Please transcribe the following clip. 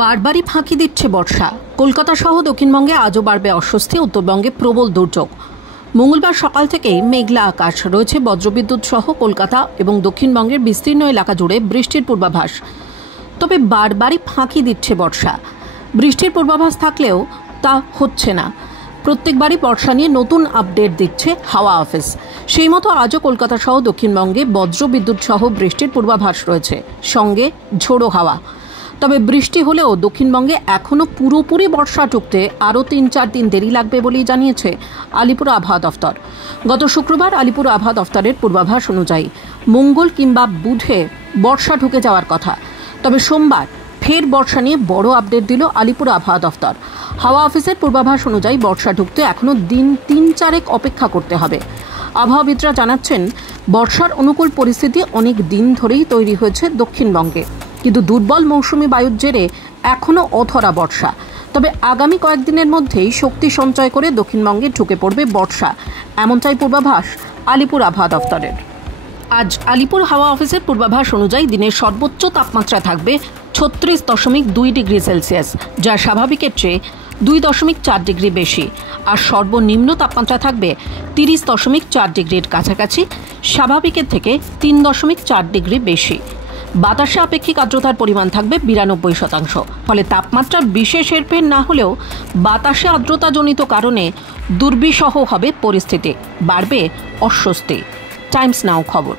বারবারই ফাঁকি দিচ্ছে বর্ষা। কলকাতা সহ দক্ষিণবঙ্গে আজও বাড়বে অস্বস্তি, উত্তরবঙ্গে প্রবল দুর্যোগ। মঙ্গলবার সকাল থেকেই মেঘলা আকাশ, রয়েছে বজ্রবিদ্যুৎ সহ কলকাতা এবং দক্ষিণবঙ্গের বিস্তীর্ণ এলাকা জুড়ে বৃষ্টির পূর্বাভাস। তবে বারবারই ফাঁকি দিচ্ছে বর্ষা। বৃষ্টির পূর্বাভাস থাকলেও তা হচ্ছে না। প্রত্যেকবারই বর্ষা নিয়ে নতুন আপডেট দিচ্ছে হাওয়া অফিস। সেই মতো আজও কলকাতা সহ দক্ষিণবঙ্গে বজ্রবিদ্যুৎ সহ বৃষ্টির পূর্বাভাস রয়েছে, সঙ্গে ঝোড়ো হাওয়া। তবে বৃষ্টি হলেও দক্ষিণবঙ্গে এখনও পুরোপুরি বর্ষা টুকতে আরও ৩-৪ দিন দেরি লাগবে বলেই জানিয়েছে আলিপুর আবহাওয়া দফতর। গত শুক্রবার আলিপুর আবহাওয়া দফতরের পূর্বাভাস অনুযায়ী মঙ্গল কিংবা বুধে বর্ষা ঢুকে যাওয়ার কথা। তবে সোমবার ফের বর্ষা নিয়ে বড় আপডেট দিল আলিপুর আবহাওয়া দফতর। হাওয়া অফিসের পূর্বাভাস অনুযায়ী বর্ষা ঢুকতে এখনও দিন ৩-৪ অপেক্ষা করতে হবে। আবহাওয়াবিদরা জানাচ্ছেন, বর্ষার অনুকূল পরিস্থিতি অনেক দিন ধরেই তৈরি হয়েছে দক্ষিণবঙ্গে, কিন্তু দুর্বল মৌসুমি বায়ুর জেরে এখনও অধরা বর্ষা। তবে আগামী কয়েকদিনের মধ্যেই শক্তি সঞ্চয় করে দক্ষিণবঙ্গে ঢুকে পড়বে বর্ষা, এমনটাই পূর্বাভাস আলিপুর আবহাওয়া দফতরের। আজ আলিপুর হাওয়া অফিসের পূর্বাভাস অনুযায়ী দিনের সর্বোচ্চ তাপমাত্রা থাকবে 36.2 ডিগ্রি সেলসিয়াস, যা স্বাভাবিকের চেয়ে 2.4 ডিগ্রি বেশি। আর সর্বনিম্ন তাপমাত্রা থাকবে 30.4 ডিগ্রির কাছাকাছি, স্বাভাবিকের থেকে 3.4 ডিগ্রি বেশি। বাতাসে আপেক্ষিক আর্দ্রতার পরিমাণ থাকবে 92%। ফলে তাপমাত্রার বিশেষ হেরফের না হলেও বাতাসে আর্দ্রতাজনিত কারণে দুর্বিষহ হবে পরিস্থিতি, বাড়বে অস্বস্তি। টাইমস নাও খবর।